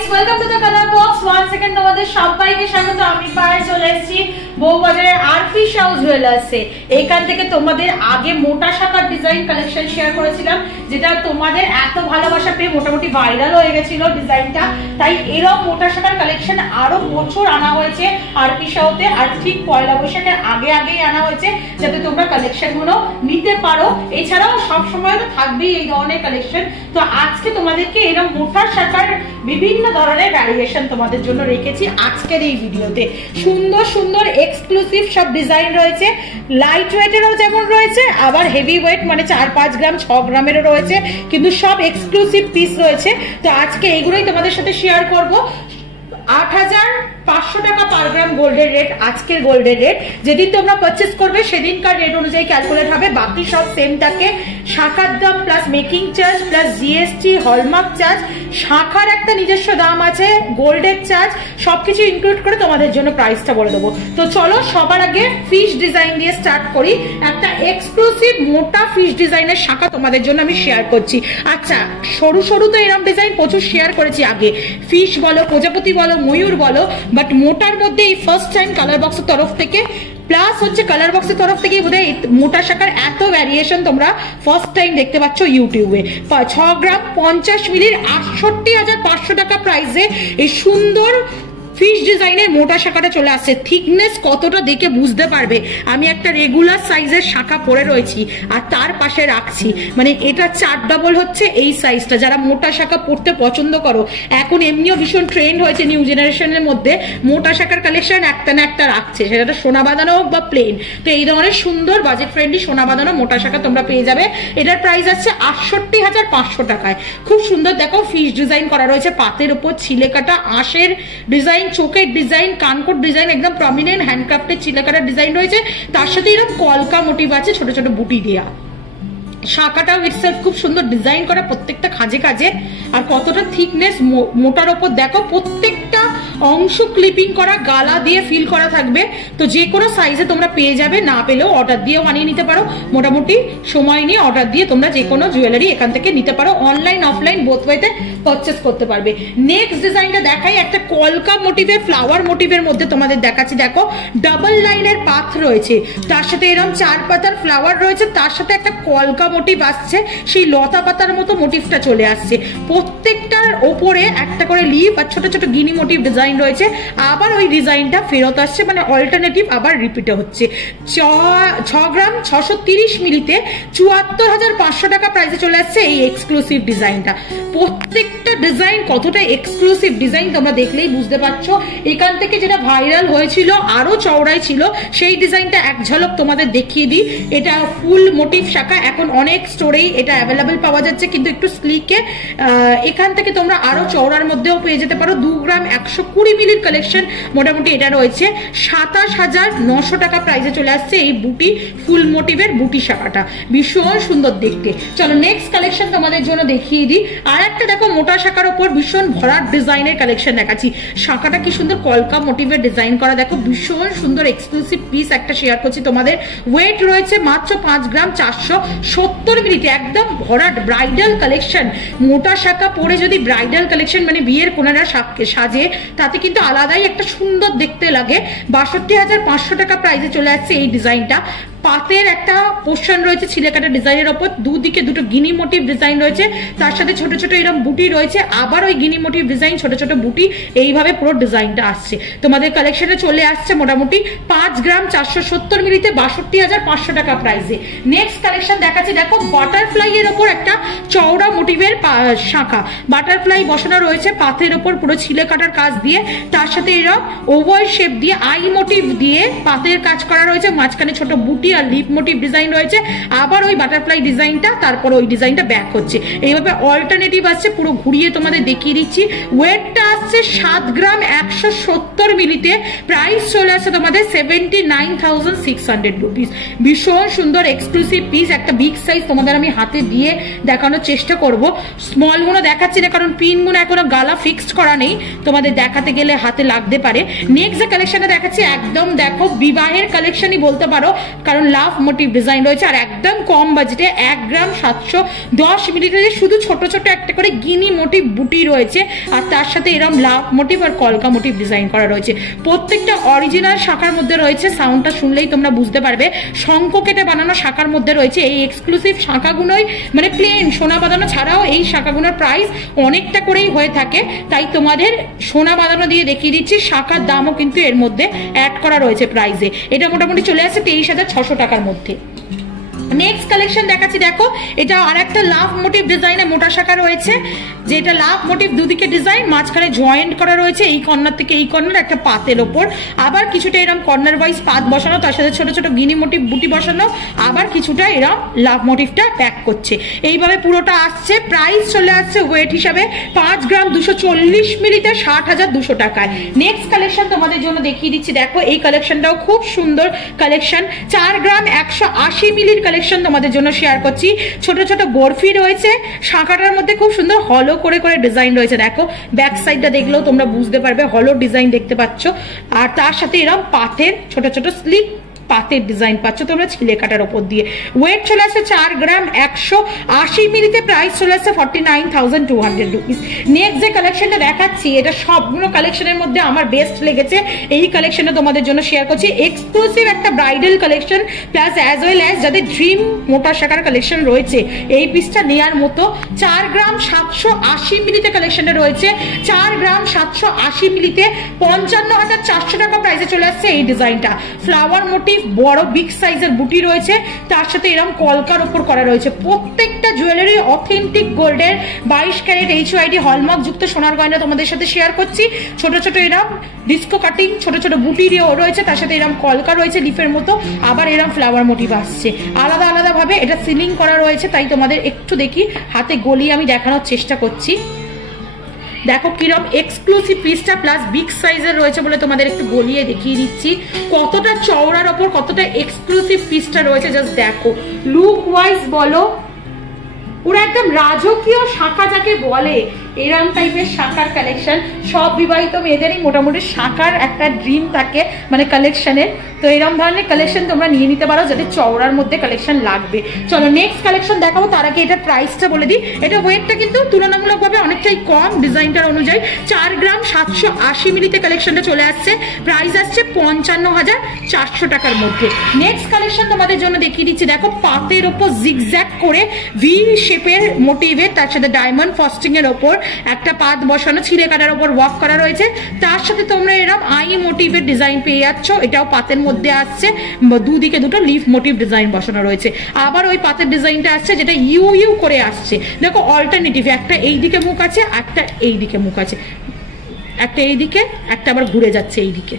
Guys, welcome to the colour box. One second তোমাদের সবাইকে স্বাগত। আমি পায়ে চলে এসেছি বউবাজারের আরপি শাউ জুয়েলার্সে। এইখান থেকে তোমাদের আগে মোটা শাখার ডিজাইন কালেকশন শেয়ার করেছিলাম, যেটা তোমাদের এত ভালোবাসা পেয়ে মোটামুটি ভাইরাল হয়ে গেছিল ডিজাইনটা। তাই এরকম মোটা শাখার কালেকশন আরো প্রচুর আনা হয়েছে আরপি শাউতে, আর ঠিক পয়লা বৈশাখের আগেই আনা হয়েছে, যাতে তোমরা কালেকশন গুলো নিতে পারো। এছাড়াও সবসময় তো থাকবেই এই ধরনের কালেকশন। তো আজকে তোমাদেরকে এরকম মোটা শাখার বিভিন্ন ধরনের ভ্যারিয়েশন তোমাদের জন্য রেখেছি আজকের এই ভিডিওতে। সুন্দর সুন্দর এক্সক্লুসিভ সব ডিজাইন রয়েছে, লাইট ওয়েটেরও যেমন রয়েছে, আবার হেভি ওয়েট মানে 4-5 গ্রাম 6 গ্রামেরও রয়েছে, কিন্তু সব এক্সক্লুসিভ পিস রয়েছে। তো আজকে এইগুলোই তোমাদের সাথে শেয়ার করব। 8500 টাকা পার গ্রাম গোল্ডের রেট, আজকের গোল্ডের রেট। যেদিন তোমরা পারচেস করবে সেদিনকার রেট অনুযায়ী ক্যালকুলেট হবে, বাকি সব সেম থাকে। শাখার দাম plus making charge plus GST, hallmark charge, শাখার একটা নিজস্ব দাম আছে, গোল্ডের চার্জ, সবকিছু ইনক্লুড করে তোমাদের জন্য প্রাইসটা বলে দেবো। তো চলো সবার আগে ফিশ ডিজাইন দিয়ে স্টার্ট করি। একটা এক্সক্লুসিভ মোটা ফিশ ডিজাইনের শাখা তোমাদের জন্য আমি শেয়ার করছি। আচ্ছা, সরু সরু তো এরকম ডিজাইন প্রচুর শেয়ার করেছি আগে, ফিশ বলো, প্রজাপতি বলো, ময়ূর বলো, বাট মোটার মধ্যে এই ফার্স্ট টাইম কালার বক্সের তরফ থেকে, প্লাস হচ্ছে কালার বক্সের তরফ থেকে বোধহয় মোটা শাখার এত ভ্যারিয়েশন তোমরা ফার্স্ট টাইম দেখতে পাচ্ছ ইউটিউবে। 6 গ্রাম 50 মিলির 68,500 টাকা প্রাইসে এই সুন্দর ফিশ ডিজাইনের মোটা শাখাটা চলে আসছে। থিকনেস কতটা দেখে বুঝতে পারবে। আমি একটা রেগুলার সাইজের শাখা পরে রয়েছি আর তার পাশে রাখছি, মানে এটা 4 ডাবল হচ্ছে এই সাইজটা। যারা মোটা শাখা পড়তে পছন্দ করো, এখন এমনিও ভীষণ ট্রেন্ড হয়েছে নিউ জেনারেশনের মধ্যে, মোটা শাখার কালেকশন একটা না একটা রাখছে, সেটা সোনা বাঁধানো হোক বা প্লেন। তো এই ধরনের সুন্দর বাজেট ফ্রেন্ডলি সোনা বাঁধানো মোটা শাখা তোমরা পেয়ে যাবে। এটার প্রাইস আছে 68,500 টাকায়। খুব সুন্দর দেখো ফিশ ডিজাইন করা রয়েছে, পাতের উপর ছিলে কাটা আঁশের ডিজাইন, চোখের ডিজাইন, কানকোট ডিজাইন, একদম প্রমিনেন্ট হ্যান্ডক্রাফটের চিলেকাটার ডিজাইন রয়েছে। তার সাথে এরকম কলকা মোটিভ আছে, ছোট ছোট বুটি দেয়া। শাখাটাও ইটসেলফ খুব সুন্দর ডিজাইন করা, প্রত্যেকটা খাজে খাজে। আর কতটা থিকনেস মোটার ওপর দেখো, প্রত্যেকটা অংশ ক্লিপিং করা, গালা দিয়ে ফিল করা থাকবে। তো যে কোনো সাইজে তোমরা পেয়ে যাবে, না পেলেও অর্ডার দিয়েও বানিয়ে নিতে পারো। মোটামুটি সময় নিয়ে অর্ডার দিয়ে তোমরা যে কোনো জুয়েলারি এখান থেকে নিতে পারো, অনলাইন অফলাইন বোথ ওয়েতে পারচেস করতে পারবে। নেক্সট ডিজাইনটা দেখাই, একটা কলকা মোটিভের ফ্লাওয়ার মোটিভের মধ্যে তোমাদের দেখাচ্ছি। দেখো ডাবল লাইনের পাথ রয়েছে, তার সাথে এরকম 4 পাতার ফ্লাওয়ার রয়েছে, তার সাথে একটা কলকা মোটিভ আসছে, সেই লতা পাতার মতো মোটিভটা চলে আসছে। প্রত্যেকটার ওপরে একটা করে লিফ আর ছোট ছোট গিনি মোটিভ ডিজাইন রয়েছে। আবার ওই ডিজাইনটা ফেরত আসছে, মানে অল্টারনেটিভ আবার রিপিটে হচ্ছে। 6 গ্রাম 630 মিলিতে 74,500 টাকা প্রাইসে চলে আসছে এই এক্সক্লুসিভ ডিজাইনটা। প্রত্যেকটা ডিজাইন কতটা এক্সক্লুসিভ ডিজাইন তোমরা দেখলেই বুঝতে পারছো। এখান থেকে যেটা ভাইরাল হয়েছিল আরো চওড়াই ছিল, সেই ডিজাইনটা এক ঝলক তোমাদের দেখিয়ে দিই। এটা ফুল মোটিভ শাখা, এখন অনেক স্টোরেই এটা অ্যাভেলেবেল পাওয়া যাচ্ছে, কিন্তু একটু স্লিকে। এখান থেকে তোমরা আরো চওড়ার মধ্যেও পেয়ে যেতে পারো। 2 গ্রাম 120 মিলির কালেকশন মোটামুটি এটা রয়েছে। 27,900 টাকা প্রাইসে চলে আসছে এই বুটি ফুল মোটিভের বুটি শাখাটা, ভীষণ সুন্দর দেখতে। চলো নেক্সট কালেকশন তোমাদের জন্য দেখিয়ে দিই। আর একটা দেখো মোটা শাখার উপর ভীষণ ভরাট ডিজাইনের কালেকশন দেখাচ্ছি। শাখাটা কি সুন্দর কলকা মোটিভের ডিজাইন করা, দেখো ভীষণ সুন্দর এক্সক্লুসিভ পিস একটা শেয়ার করছি তোমাদের। ওয়েট রয়েছে মাত্র 5 গ্রাম 470 মিলিতে, একদম ভরাট ব্রাইডাল কালেকশন। মোটা শাখা পরে যদি ব্রাইডাল কালেকশন মানে বিয়ের কোনারা সাজে, তাতে কিন্তু আলাদাই একটা সুন্দর দেখতে লাগে। 62,500 টাকা প্রাইসে চলে আসছে এই ডিজাইনটা। পাতের একটা পোর্শন রয়েছে ছিলেকাটা ডিজাইনের ওপর, দুদিকে দুটো গিনি মোটিভ ডিজাইন রয়েছে, তার সাথে ছোট ছোট এরকম বুটি রয়েছে, আবার ওই গিনি মোটিভ ডিজাইন, ছোট ছোট বুটি, এইভাবে পুরো ডিজাইনটা আসছে তোমাদের কালেকশনে চলে আসছে মোটামুটি 5 গ্রাম 470 মিলিতে 62,500 টাকা প্রাইসে। নেক্সট কালেকশন দেখাচ্ছি, দেখো বাটারফ্লাই এর ওপর একটা চওড়া মোটিভের শাখা, বাটারফ্লাই বসানো রয়েছে পাতের ওপর পুরো ছিলে কাটার কাজ দিয়ে, তার সাথে এরকম ওভাল শেপ দিয়ে আই মোটিভ দিয়ে পাতের কাজ করা রয়েছে, মাঝখানে ছোট বুটি আর লিপ মোটিভ ডিজাইন রয়েছে, আবার ওই বাটারফ্লাই ডিজাইনটা, তারপর ওই ডিজাইনটা ব্যাক হচ্ছে। এইভাবে অল্টারনেটিভ আসছে, পুরো ঘুরিয়ে তোমাদের দেখিয়ে দিচ্ছি। ওয়েটটা আসছে 7 গ্রাম 170 মিলিতে, প্রাইস চলে আসছে তোমাদের 79,600 রুপিস। ভীষণ সুন্দর এক্সক্লুসিভ পিস, একটা বিগ সাইজ তোমাদের আমি হাতে দিয়ে দেখানোর চেষ্টা করব। স্মল গুলো দেখাচ্ছি না, কারণ পিন গুলো এখনো গালা ফিক্সড করা নেই, তোমাদের দেখাতে গেলে হাতে লাগতে পারে। নেক্সট যে কালেকশনটা দেখাচ্ছি, একদম দেখো বিবাহের কালেকশনই বলতে পারো, কারণ কারণ লাভ মোটিভ ডিজাইন রয়েছে। আর একদম কম বাজেটে 1 গ্রাম 710 মিলিলিটারে শুধু ছোট ছোট একটা করে গিনি মোটিভ বুটি রয়েছে, আর তার সাথে এরকম লাভ মোটিভ আর কলকা মোটিভ ডিজাইন করা রয়েছে। প্রত্যেকটা অরিজিনাল শাখার মধ্যে রয়েছে, সাউন্ডটা শুনলেই তোমরা বুঝতে পারবে শঙ্খ কেটে বানানো শাখার মধ্যে রয়েছে। এই এক্সক্লুসিভ শাখাগুলোই মানে প্লেন সোনা বাঁধানো ছাড়াও এই শাখাগুলোর প্রাইস অনেকটা করেই হয়ে থাকে, তাই তোমাদের সোনা বাঁধানো দিয়ে দেখিয়ে দিচ্ছি। শাখার দামও কিন্তু এর মধ্যে অ্যাড করা রয়েছে প্রাইসে। এটা মোটামুটি চলে আসছে 23,600 টাকার মধ্যে। নেক্সট কালেকশন দেখাচ্ছি, দেখো এটা আর একটা লাভ মোটিভ ডিজাইনে মোটা শাখা রয়েছে, যেটা লাভ মোটিভ দুদিকে ডিজাইন, মাঝখানে জয়েন্ট করা রয়েছে এই কর্নার থেকে এই কর্নার একটা পাতের ওপর, আবার কিছুটা এরকম কর্নার ওয়াইজ পাত বসানো, তার সাথে ছোট ছোট গিনি মোটিভ বুটি বসানো, আবার কিছুটা এরকম লাভ মোটিভটা প্যাক করছে। এইভাবে পুরোটা আসছে। প্রাইস চলে আসছে ওয়েট হিসাবে 5 গ্রাম 240 মিলিতে 60,200 টাকায়। নেক্সট কালেকশন তোমাদের জন্য দেখিয়ে দিচ্ছি, দেখো এই কালেকশনটাও খুব সুন্দর কালেকশন। 4 গ্রাম 180 মিলির কালেকশন তোমাদের জন্য শেয়ার করছি। ছোট ছোট বরফি রয়েছে, শাখাটার মধ্যে খুব সুন্দর হলো করে করে ডিজাইন রয়েছে। দেখো ব্যাক সাইডটা দেখলেও তোমরা বুঝতে পারবে হলো ডিজাইন দেখতে পাচ্ছ, আর তার সাথে এরকম পাথের ছোট ছোট স্লিপ পাতের ডিজাইন পাচ্ছ তোমরা ছিলে কাটার উপর দিয়ে। ওয়েট চলে আসছে 4 গ্রাম 180 মিলিতে, প্রাইস চলে আসছে 49,200 রুপিস। নেক্সট যে কালেকশনটা দেখাচ্ছি এটা সবগুলো কালেকশনের মধ্যে আমার বেস্ট লেগেছে, এই কালেকশনটা তোমাদের জন্য শেয়ার করছি। এক্সক্লুসিভ একটা bridal collection plus as well as যাদের ড্রিম মোটা শাখার কালেকশন রয়েছে এই পিসটা নেওয়ার মতো। 4 গ্রাম 780 মিলিতে কালেকশনটা রয়েছে। 4 গ্রাম 780 মিলিতে 55,400 টাকা প্রাইসে চলে আসছে এই ডিজাইনটা। ফ্লাওয়ার মোটিভ বড় বিগ সাইজের বুটি রয়েছে, তার সাথে এরকম কলকার উপর করা রয়েছে। প্রত্যেকটা জুয়েলারি অথেন্টিক গোল্ডের 22 ক্যারেট HYD হলমার্ক যুক্ত সোনার গয়না তোমাদের সাথে শেয়ার করছি। ছোট ছোট এরকম ডিস্কো কাটিং ছোট ছোট বুটি রয়েছে, তার সাথে এরকম কলকা রয়েছে লিফের মতো, আবার এরকম ফ্লাওয়ার মোটিভ আসছে। আলাদা আলাদা ভাবে এটা সিলিং করা রয়েছে, তাই তোমাদের একটু দেখি হাতে গলিয়ে আমি দেখানোর চেষ্টা করছি। দেখো কিরকম এক্সক্লুসিভ পিসটা প্লাস বিগ সাইজের রয়েছে বলে তোমাদের একটু গলিয়ে দেখিয়ে দিচ্ছি কতটা চওড়ার ওপর কতটা এক্সক্লুসিভ পিসটা রয়েছে। জাস্ট দেখো লুক ওয়াইজ বলো, পুরো একদম রাজকীয় শাখা যাকে বলে এরকম টাইপের শাখার কালেকশন। সব বিবাহিত মেয়েদেরই মোটামুটি শাখার একটা ড্রিম থাকে মানে কালেকশনের, তো এরকম ধরনের কালেকশন তোমরা নিয়ে নিতে পারো যাদের চওড়ার মধ্যে কালেকশন লাগবে। চলো নেক্সট কালেকশন দেখাবো, তার আগে এটার প্রাইসটা বলে দিই। এটা ওয়েটটা কিন্তু তুলনামূলকভাবে অনেকটাই কম ডিজাইনটার অনুযায়ী। 4 গ্রাম 780 মিলিতে কালেকশনটা চলে আসছে, প্রাইস আসছে 55,400 টাকার মধ্যে। নেক্সট কালেকশন তোমাদের জন্য দেখিয়ে দিচ্ছি, দেখো পাতের ওপর জিগজ্যাগ করে ভি শেপের মোটিভের, তার সাথে ডায়মন্ড ফস্টিং এর ওপর একটা পাত বসানো ছিলে কাটার উপর ওয়ার্ক করা রয়েছে, তার সাথে তোমরা এরকম আই মোটিভের ডিজাইন পেয়ে যাচ্ছ। এটাও পাতের মধ্যে আসছে, দুদিকে দুটো লিফ মোটিভ ডিজাইন বসানো রয়েছে। আবার ওই পাতের ডিজাইনটা আসছে যেটা ইউ ইউ করে আসছে। দেখো অল্টারনেটিভ, একটা এই দিকে মুখ আছে, একটা এই দিকে মুখ আছে, একটা এই দিকে, একটা আবার ঘুরে যাচ্ছে এই দিকে,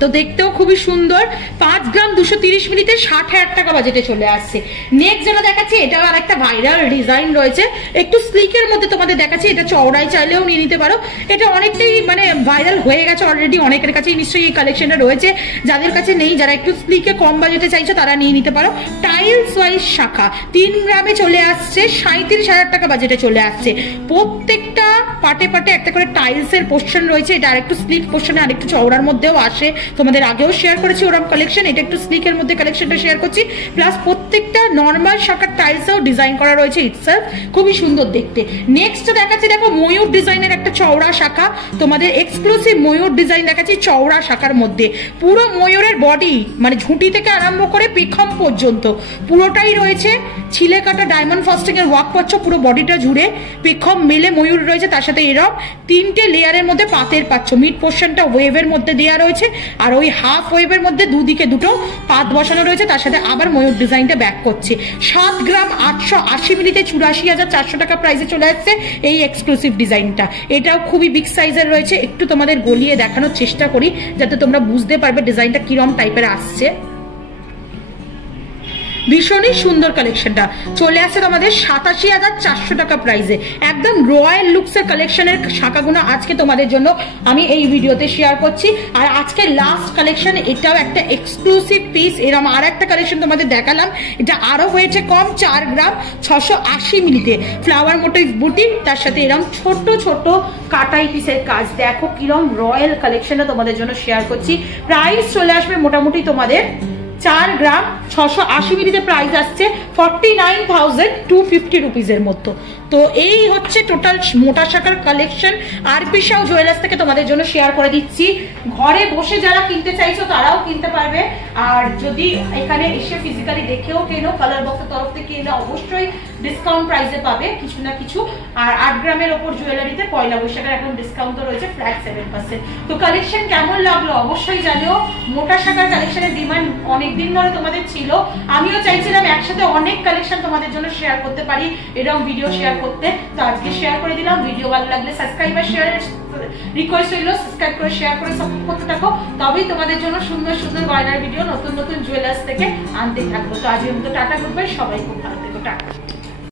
তো দেখতেও খুবই সুন্দর। 5 গ্রাম 230 মিলিতে 60,000 টাকা বাজেটে চলে আসছে। নেক্সট যেটা দেখাচ্ছি এটা আর একটা ভাইরাল ডিজাইন রয়েছে, একটু স্লিকের মধ্যে তোমাদের দেখাচ্ছি। এটা চওড়াই চাইলেও নিয়ে নিতে পারো, এটা অনেকটাই মানে ভাইরাল হয়ে গেছে অলরেডি, অনেকের কাছেই নিশ্চয়ই এই কালেকশনটা রয়েছে। যাদের কাছে নেই, যারা একটু স্লিকে কম বাজেটে চাইছো তারা নিয়ে নিতে পারো। টাইলস ওয়াইজ শাখা 3 গ্রামে চলে আসছে, 37,000 টাকা বাজেটে চলে আসছে। প্রত্যেকটা পাটে পাটে একটা করে টাইলসের পোর্শন রয়েছে, এটা আরেকটু স্লিক পোর্শনে আরেকটু চওড়ার মধ্যেও আসে, তোমাদের আগেও শেয়ার করেছি ওরকম কালেকশন। এটা একটু স্লিকের মধ্যে কালেকশনটা শেয়ার করছি, প্লাস প্রত্যেকটা নর্মাল শাখার টাইলসেও ডিজাইন করা রয়েছে ইটসেলফ, খুবই সুন্দর দেখতে। নেক্সট দেখাচ্ছি, দেখো ময়ূর ডিজাইনের একটা চওড়া শাখা, তোমাদের এক্সক্লুসিভ ময়ূর ডিজাইন দেখাচ্ছি চওড়া শাখার মধ্যে। পুরো ময়ূরের বডি মানে ঝুঁটি থেকে আরম্ভ করে পেখম পর্যন্ত পুরোটাই রয়েছে ছিলে কাটা ডায়মন্ড ফস্টিং এর ওয়ার্ক পাচ্ছ পুরো বডিটা জুড়ে, পেখম মেলে ময়ূর রয়েছে, তার সাথে এরকম 3টে লেয়ারের মধ্যে পাতের পাচ্ছ। মিড পোর্শনটা ওয়েভের মধ্যে দেওয়া রয়েছে, আর ওই হাফ ওয়েভের মধ্যে দুদিকে দুটো পাত বসানো রয়েছে, তার সাথে আবার ময়ূর ডিজাইনটা ব্যাক করছে। 7 গ্রাম 880 মিলিতে 84,400 টাকা প্রাইসে চলে আসছে এই এক্সক্লুসিভ ডিজাইনটা। এটাও খুবই বিগ সাইজের রয়েছে, একটু তোমাদের গলিয়ে দেখানোর চেষ্টা করি যাতে তোমরা বুঝতে পারবে ডিজাইনটা কিরম টাইপের আসছে। ভীষণই সুন্দর কালেকশনটা চলে আসছে তোমাদের 87,400 টাকা প্রাইসে। একদম রয়্যাল লুকসের কালেকশনের শাখাগুলো আজকে তোমাদের জন্য আমি এই ভিডিওতে শেয়ার করছি। আর আজকে লাস্ট কালেকশন, এটাও একটা এক্সক্লুসিভ পিস। এরকম আর একটা কালেকশন তোমাদের দেখালাম, এটা আরো হয়েছে কম, 4 গ্রাম 680 মিলিতে ফ্লাওয়ার মোটিভ বুটি, তার সাথে এরকম ছোট ছোট কাটাই পিসের কাজ। দেখো কিরম রয়্যাল কালেকশনটা তোমাদের জন্য শেয়ার করছি। প্রাইস চলে আসবে মোটামুটি তোমাদের 4 গ্রাম 680 মিলিতে প্রাইস আসছে 49,250 রুপিসের মতো। তো এই হচ্ছে টোটাল মোটা শাখার কালেকশন আরপি শাহ জুয়েলার্স থেকে তোমাদের জন্য শেয়ার করে দিচ্ছি। ঘরে বসে যারা কিনতে চাইছো তারাও কিনতে পারবে, আর যদি এখানে এসে ফিজিক্যালি দেখেও কেনো কালার বক্সের তরফ থেকে এলে অবশ্যই ডিসকাউন্ট প্রাইসে পাবে কিছু না কিছু। আর 8 গ্রামের ওপর জুয়েলারিতে পয়লা বৈশাখের এখন ডিসকাউন্ট তো রয়েছে ফ্ল্যাট 7%। তো কালেকশন কেমন লাগলো অবশ্যই জানিও। মোটা শাখার কালেকশনের ডিমান্ড অনেকদিন ধরে তোমাদের ছিল, আমিও চাইছিলাম একসাথে অনেক কালেকশন তোমাদের জন্য শেয়ার করতে পারি, এরকম ভিডিও শেয়ার করতে। তো আজকে শেয়ার করে দিলাম। ভিডিও ভালো লাগলে সাবস্ক্রাইব আর শেয়ার রিকোয়েস্ট হইলো, সাবস্ক্রাইব করে শেয়ার করে সাপোর্ট করতে থাকো, তবেই তোমাদের জন্য সুন্দর সুন্দর গয়নার ভিডিও নতুন নতুন জুয়েলার্স থেকে আনতে থাকবো। তো আজকের মতো টাটা, গুড বাই, সবাই খুব ভালো থেকো, টাটা।